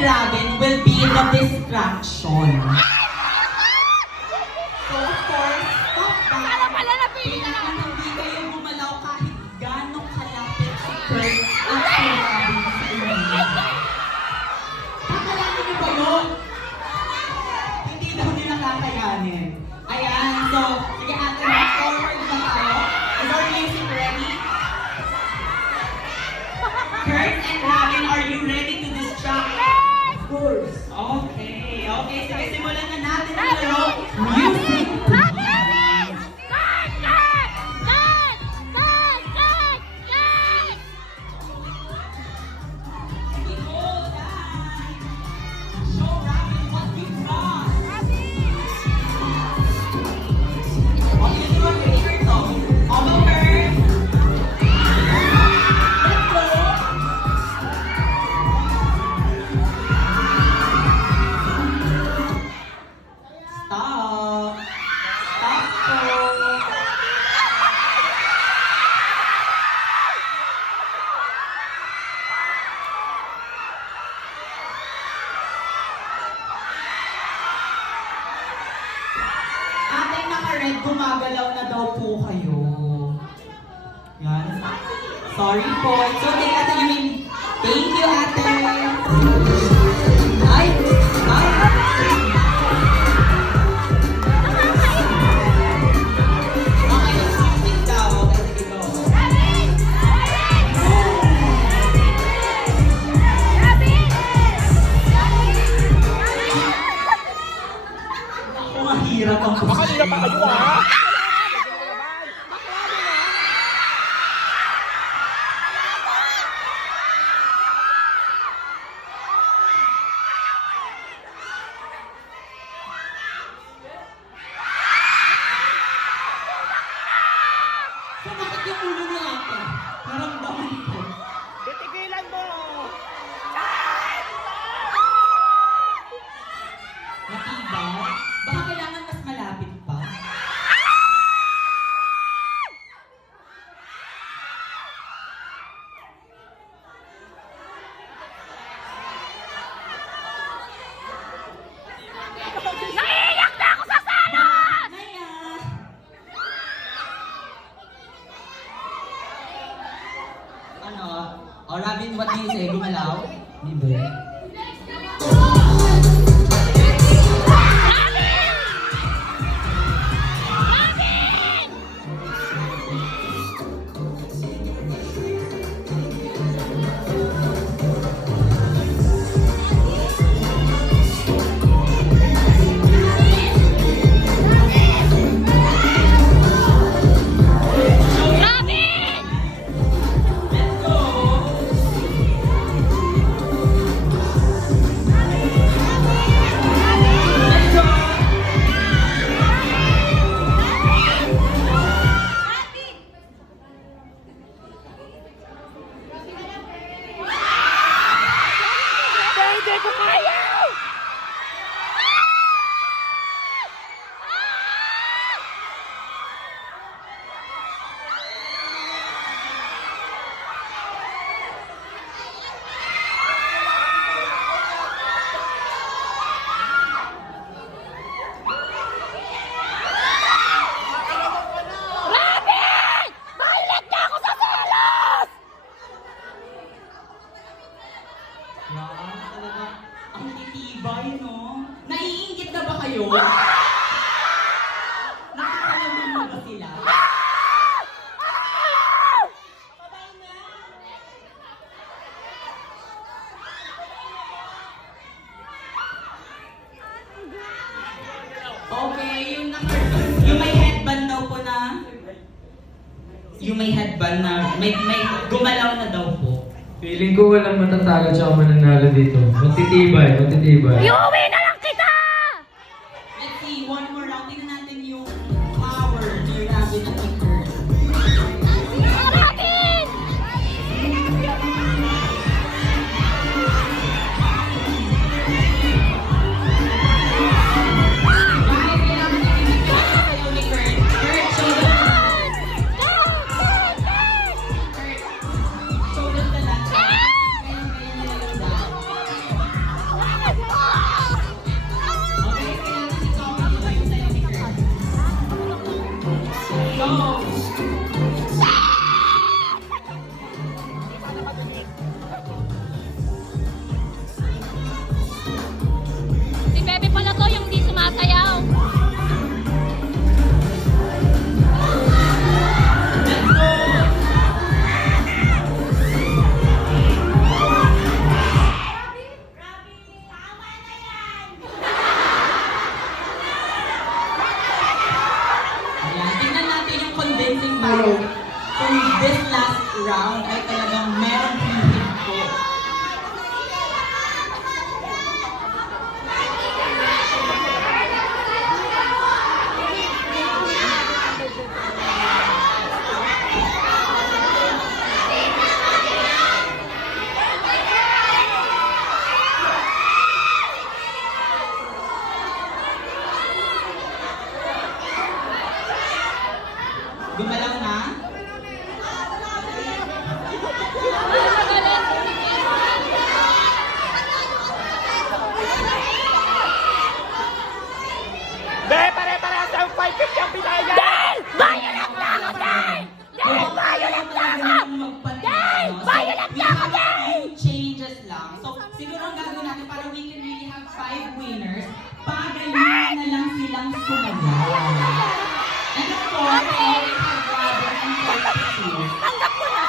Robin will be the distraction. So of course, stop that. Kailangan hindi kayo gumalaw kahit gano'ng kalapit si Kurt at si Robin sa inyo. Kakalanin niyo ba yun? Hindi daw nila kakayanin. Ayan, so, sige ate, forward na tayo. Is our music ready? Kurt and Robin, are you ready to distract? Of course. Okay, okay. Sige, simulan na natin ang laro. Music. Show Robin what you've got. Okay, let's do a picture to. Although Kurt. Let's go. Stop. Stop po. Ate, naka-red, gumagalaw na daw po kayo. Yan. Sorry po. It's okay, ate. You mean, thank you, ate. Ay! Ay! Okay, music daw. Okay, sige, go. Ako, mahirap ang Makalila pa kayo ha? Sumakit yung ulo ni ate. Naramdaman ko. Titigilan mo! Matibay? Baka kailangan mas malapit pa. Naiiyak na ako sa sala! Naya! Ano? O Robin, what do you say? Gumalaw? Di ba? Let's go! Let's go! Hindi ko kaya! Robin! Mahilig na ako sa selos! Wow, talaga. Ang titibay, no? Naiingit na ba kayo? Nakakalaman mo ba sila? Okay, yung may headband daw po na... Yung may headband na... May gumalaw na daw po. Feeling ko walang matatalo tsaka mananalo dito. Matitibay, matitibay. Iuwi na lang kita! Let's see, one more round. Tingnan natin yung power ni Robin at ni Kurt. Robin! Guys, kailangan natin kayo ni Kurt. Kurt, show them. Kurt, show them the lunch. Kaya nila yung dad. siguro ang gagawin natin para we can really have 5 winners, pagayin na lang silang sumayaw. And of course, they always have rubber and 32. Tanggap ko na!